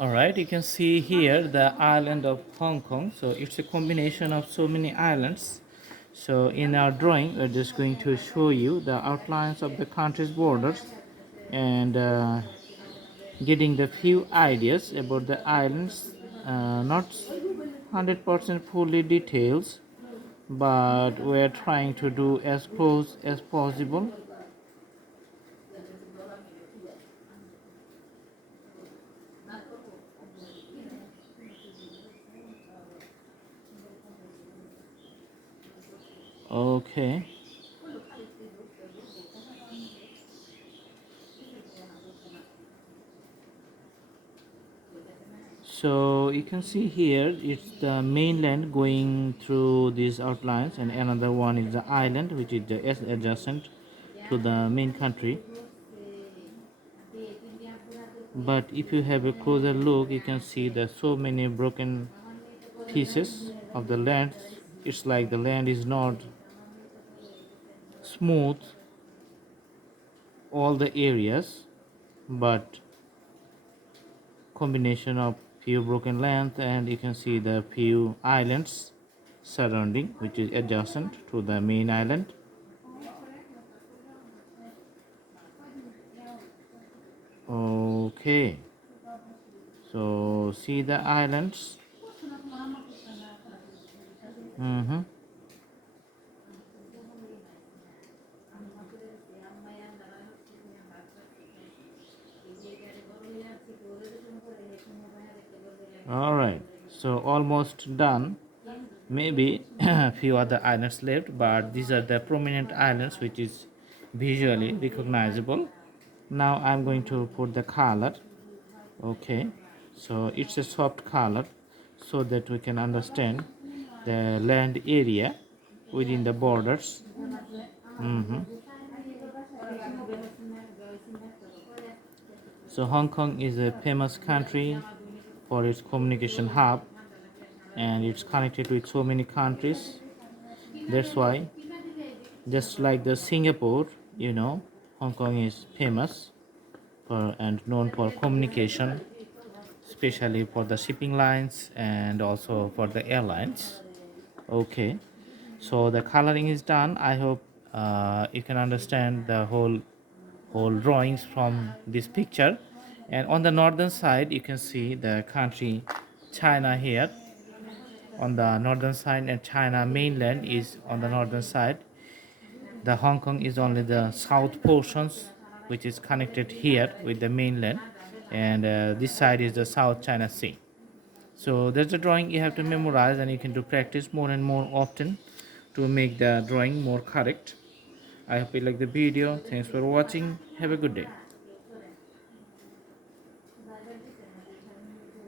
Alright, you can see here the island of Hong Kong. So it's a combination of so many islands. So in our drawing, we're just going to show you the outlines of the country's borders and getting the few ideas about the islands. Not 100% fully details, but we're trying to do as close as possible. Okay. So you can see here it's the mainland going through these outlines, and another one is the island which is the adjacent to the main country. But if you have a closer look, you can see there's so many broken pieces of the land. It's like the land is not smooth all the areas, but combination of few broken lands, and you can see the few islands surrounding which is adjacent to the main island. Okay, so see the islands. Mm-hmm. All right, so almost done. Maybe a few other islands left, but these are the prominent islands which is visually recognizable. Now I'm going to put the color. Okay, so it's a soft color so that we can understand the land area within the borders. Mhm. So Hong Kong is a famous country for its communication hub, and it's connected with so many countries. That's why, just like the Singapore, Hong Kong is famous for and known for communication, especially for the shipping lines and also for the airlines. Okay, so the coloring is done. I hope you can understand the whole drawings from this picture. And on the northern side you can see the country China here on the northern side, and China mainland is on the northern side. The Hong Kong is only the south portions which is connected here with the mainland, and this side is the South China Sea. So that's the drawing you have to memorize, and you can do practice more and more often to make the drawing more correct. I hope you like the video. Thanks for watching. Have a good day.